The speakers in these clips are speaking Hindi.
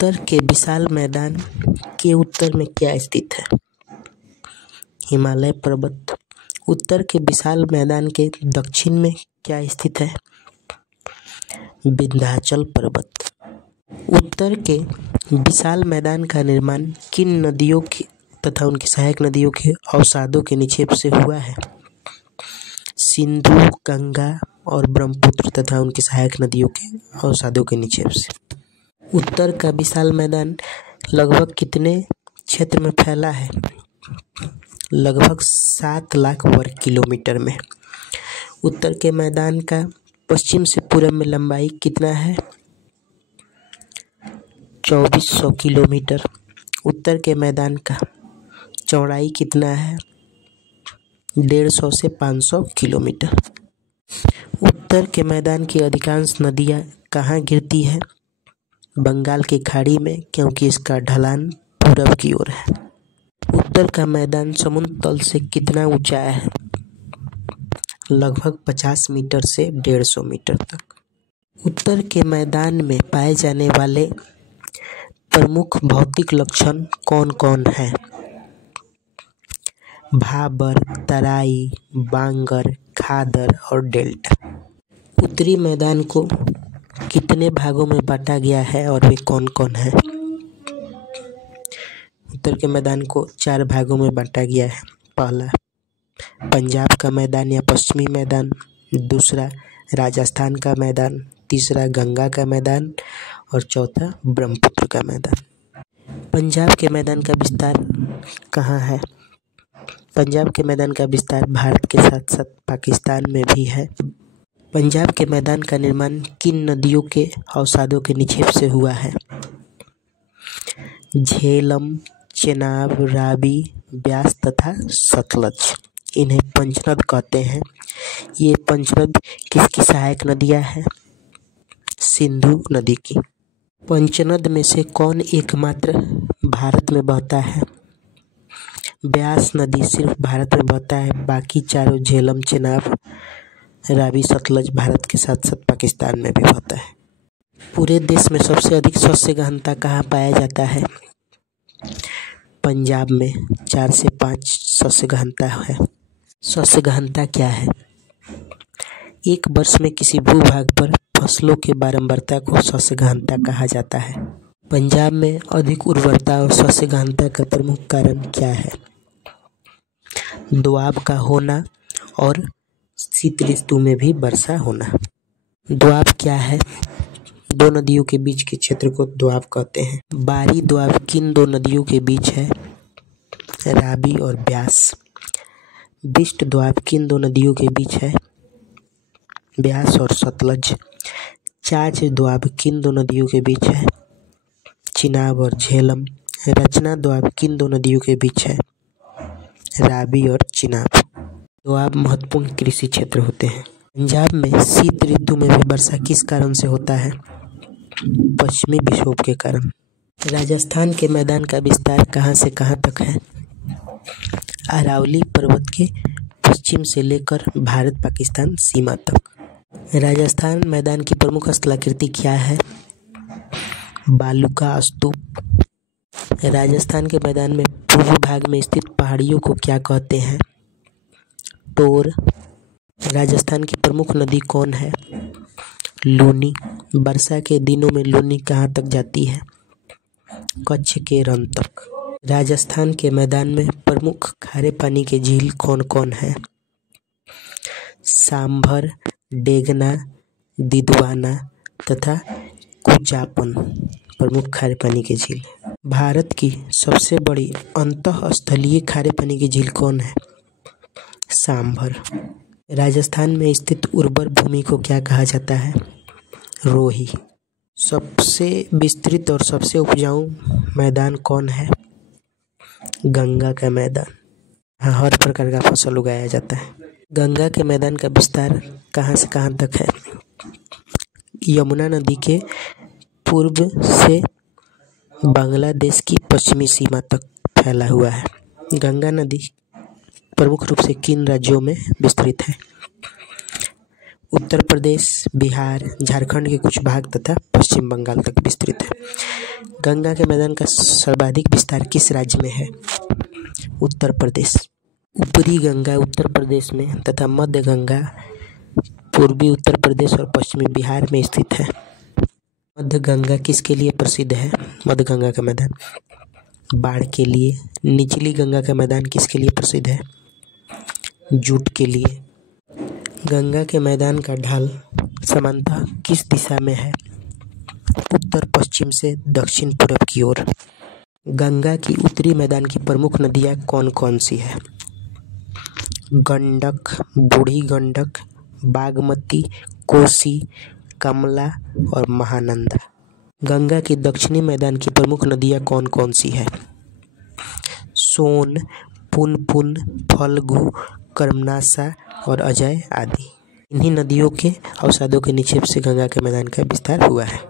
उत्तर के विशाल मैदान के उत्तर में क्या स्थित है? हिमालय पर्वत। उत्तर के विशाल मैदान के दक्षिण में क्या स्थित है? विंध्याचल पर्वत। उत्तर के विशाल मैदान का निर्माण किन नदियों की तथा उनकी सहायक नदियों के अवसादों के निक्षेप से हुआ है? सिंधु, गंगा और ब्रह्मपुत्र तथा उनकी सहायक नदियों के अवसादों के निक्षेप से। उत्तर का विशाल मैदान लगभग कितने क्षेत्र में फैला है? लगभग 7 लाख वर्ग किलोमीटर में। उत्तर के मैदान का पश्चिम से पूर्व में लंबाई कितना है? 2400 किलोमीटर। उत्तर के मैदान का चौड़ाई कितना है? 150 से 500 किलोमीटर। उत्तर के मैदान की अधिकांश नदियाँ कहाँ गिरती है? बंगाल की खाड़ी में, क्योंकि इसका ढलान पूरब की ओर है। उत्तर का मैदान समुद्र तल से कितना ऊंचा है? लगभग 50 मीटर से 150 मीटर तक। उत्तर के मैदान में पाए जाने वाले प्रमुख भौतिक लक्षण कौन कौन हैं? भाबर, तराई, बांगर, खादर और डेल्टा। उत्तरी मैदान को कितने भागों में बांटा गया है और वे कौन कौन हैं? उत्तर के मैदान को 4 भागों में बांटा गया है। पहला पंजाब का मैदान या पश्चिमी मैदान, दूसरा राजस्थान का मैदान, तीसरा गंगा का मैदान और चौथा ब्रह्मपुत्र का मैदान। पंजाब के मैदान का विस्तार कहाँ है? पंजाब के मैदान का विस्तार भारत के साथ साथ पाकिस्तान में भी है। पंजाब के मैदान का निर्माण किन नदियों के अवसादों के निक्षेप से हुआ है? झेलम, चेनाब, रावी, ब्यास तथा सतलज। इन्हें पंचनद कहते हैं। ये पंचनद किसकी सहायक नदियाँ हैं? सिंधु नदी की। पंचनद में से कौन एकमात्र भारत में बहता है? ब्यास नदी सिर्फ भारत में बहता है, बाकी चारों झेलम, चेनाब, रावी, सतलज भारत के साथ साथ पाकिस्तान में भी बहता है। पूरे देश में सबसे अधिक शस्य गहनता कहाँ पाया जाता है? पंजाब में 4 से 5 शस्य गहनता है। शस्य गहनता क्या है? एक वर्ष में किसी भूभाग पर फसलों की बारंबारता को शस्य गहनता कहा जाता है। पंजाब में अधिक उर्वरता और शस्य गहनता का प्रमुख कारण क्या है? दोआब का होना और शीत ऋतु में भी वर्षा होना। दोआब क्या है? 2 नदियों के बीच के क्षेत्र को दोआब कहते हैं। बारी दोआब किन 2 नदियों के बीच है? रावी और ब्यास। बिष्ट दोआब किन 2 नदियों के बीच है? ब्यास और सतलज। चाच दोआब किन 2 नदियों के बीच है? चिनाब और झेलम। रचना दोआब किन 2 नदियों के बीच है? रावी और चिनाब। दोआब महत्वपूर्ण कृषि क्षेत्र होते हैं। पंजाब में शीत ऋतु में भी वर्षा किस कारण से होता है? पश्चिमी विक्षोभ के कारण। राजस्थान के मैदान का विस्तार कहाँ से कहाँ तक है? अरावली पर्वत के पश्चिम से लेकर भारत पाकिस्तान सीमा तक। राजस्थान मैदान की प्रमुख स्थलाकृति क्या है? बालू का स्तूप। राजस्थान के मैदान में पूर्वी भाग में स्थित पहाड़ियों को क्या कहते हैं? तोर। राजस्थान की प्रमुख नदी कौन है? लूनी। वर्षा के दिनों में लूनी कहाँ तक जाती है? कच्छ के रण तक। राजस्थान के मैदान में प्रमुख खारे पानी के झील कौन कौन है? सांभर, डेगना, दिदवाना तथा कुचापन प्रमुख खारे पानी के झील। भारत की सबसे बड़ी अंतःस्थलीय खारे पानी की झील कौन है? सांभर। राजस्थान में स्थित उर्वर भूमि को क्या कहा जाता है? रोही। सबसे विस्तृत और सबसे उपजाऊ मैदान कौन है? गंगा का मैदान। यहाँ हर प्रकार का फसल उगाया जाता है। गंगा के मैदान का विस्तार कहाँ से कहाँ तक है? यमुना नदी के पूर्व से बांग्लादेश की पश्चिमी सीमा तक फैला हुआ है। गंगा नदी प्रमुख रूप से किन राज्यों में विस्तृत है? उत्तर प्रदेश, बिहार, झारखंड के कुछ भाग तथा पश्चिम बंगाल तक विस्तृत है। गंगा के मैदान का सर्वाधिक विस्तार किस राज्य में है? उत्तर प्रदेश। ऊपरी गंगा उत्तर प्रदेश में तथा मध्य गंगा पूर्वी उत्तर प्रदेश और पश्चिमी बिहार में स्थित है। मध्य गंगा किसके लिए प्रसिद्ध है? मध्य गंगा का मैदान बाढ़ के लिए। निचली गंगा का मैदान किसके लिए प्रसिद्ध है? जूट के लिए। गंगा के मैदान का ढाल सामान्यतः किस दिशा में है? उत्तर पश्चिम से दक्षिण पूर्व की ओर। गंगा की उत्तरी मैदान की प्रमुख नदियाँ कौन कौन सी है? गंडक, बूढ़ी गंडक, बागमती, कोसी, कमला और महानंदा। गंगा की दक्षिणी मैदान की प्रमुख नदियाँ कौन कौन सी है? सोन, पुनपुन, फल्गु, कर्मनाशा और अजय आदि। इन्हीं नदियों के अवसादों के निक्षेप से गंगा के मैदान का विस्तार हुआ है।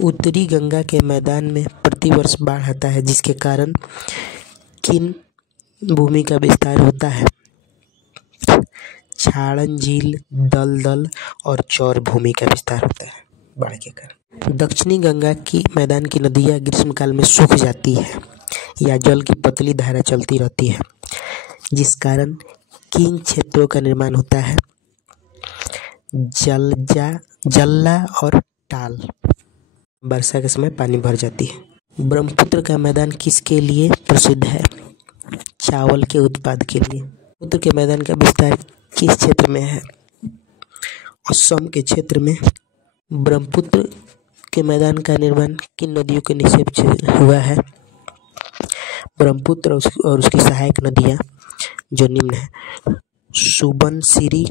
उत्तरी गंगा के मैदान में प्रतिवर्ष बाढ़ आता है, जिसके कारण किन भूमि का विस्तार होता है? छाड़न झील, दलदल और चौर भूमि का विस्तार होता है बाढ़ के कारण। दक्षिणी गंगा की मैदान की नदियाँ ग्रीष्मकाल में सूख जाती है या जल की पतली धारा चलती रहती है, जिस कारण किन क्षेत्रों का निर्माण होता है? जल्ला और टाल। वर्षा के समय पानी भर जाती है। ब्रह्मपुत्र का मैदान किसके लिए प्रसिद्ध है? चावल के उत्पाद के लिए। ब्रह्मपुत्र के मैदान का विस्तार किस क्षेत्र में है? असम के क्षेत्र में। ब्रह्मपुत्र के मैदान का निर्माण किन नदियों के निक्षेप से हुआ है? ब्रह्मपुत्र और उसकी सहायक नदियाँ जो निम्न है: सुबनसिरी,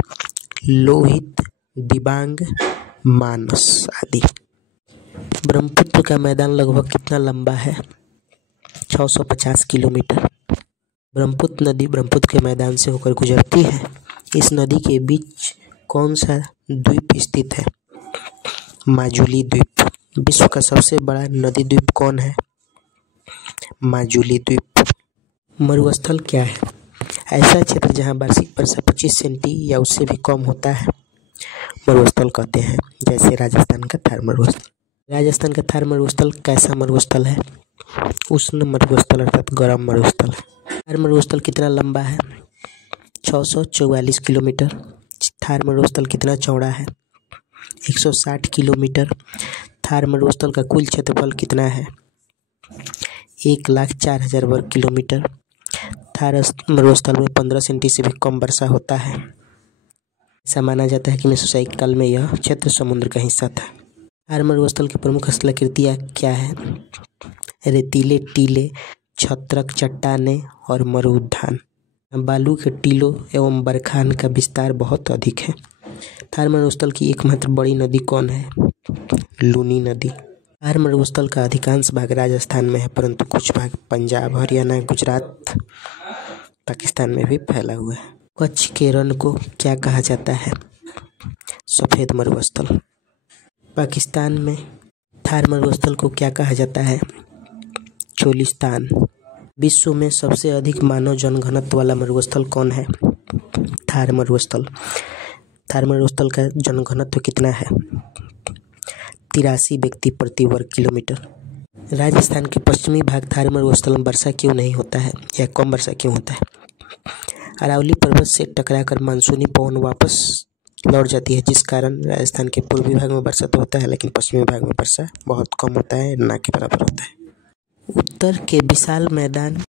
लोहित, दिबांग, मानस आदि। ब्रह्मपुत्र का मैदान लगभग कितना लंबा है? 650 किलोमीटर। ब्रह्मपुत्र नदी ब्रह्मपुत्र के मैदान से होकर गुजरती है। इस नदी के बीच कौन सा द्वीप स्थित है? माजुली द्वीप। विश्व का सबसे बड़ा नदी द्वीप कौन है? माजुली द्वीप। मरुस्थल क्या है? ऐसा क्षेत्र जहाँ वार्षिक वर्षा 25 सेंटी या उससे भी कम होता है, मरुस्थल कहते हैं। जैसे राजस्थान का थार मरुस्थल। राजस्थान का थार मरुस्थल कैसा मरुस्थल है? उष्ण मरुस्थल अर्थात गर्म मरुस्थल है। थार मरुस्थल कितना लंबा है? 644 किलोमीटर। थार मरुस्थल कितना चौड़ा है? 160 किलोमीटर। थार मरुस्थल का कुल क्षेत्रफल कितना है? 1,04,000 वर्ग किलोमीटर। थार मरुस्थल में 15 सेंटी से भी कम वर्षा होता है। ऐसा माना जाता है कि मेसोजोइक काल में यह क्षेत्र समुद्र का हिस्सा था। थार मरुस्थल की प्रमुख स्थलाकृतियाँ क्या है? रेतीले टीले, छत्रक चट्टानें और मरुउद्यान। बालू के टीलों एवं बरखान का विस्तार बहुत अधिक है। थार मरुस्थल की एकमात्र बड़ी नदी कौन है? लूनी नदी। थार मरुस्थल का अधिकांश भाग राजस्थान में है, परंतु कुछ भाग पंजाब, हरियाणा, गुजरात, पाकिस्तान में भी फैला हुआ है। कच्छ के रण को क्या कहा जाता है? सफ़ेद मरुस्थल। पाकिस्तान में थार मरुस्थल को क्या कहा जाता है? चोलिस्तान। विश्व में सबसे अधिक मानव जनघनत्व वाला मरुस्थल कौन है? थार मरुस्थल। थार मरुस्थल का जनघनत्व कितना है? 83 व्यक्ति प्रति वर्ग किलोमीटर। राजस्थान के पश्चिमी भाग थार मरुस्थल में वर्षा क्यों नहीं होता है या कम वर्षा क्यों होता है? अरावली पर्वत से टकराकर मानसूनी पवन वापस लौट जाती है, जिस कारण राजस्थान के पूर्वी भाग में वर्षा तो होता है, लेकिन पश्चिमी भाग में वर्षा बहुत कम होता है, ना के बराबर होता है। उत्तर के विशाल मैदान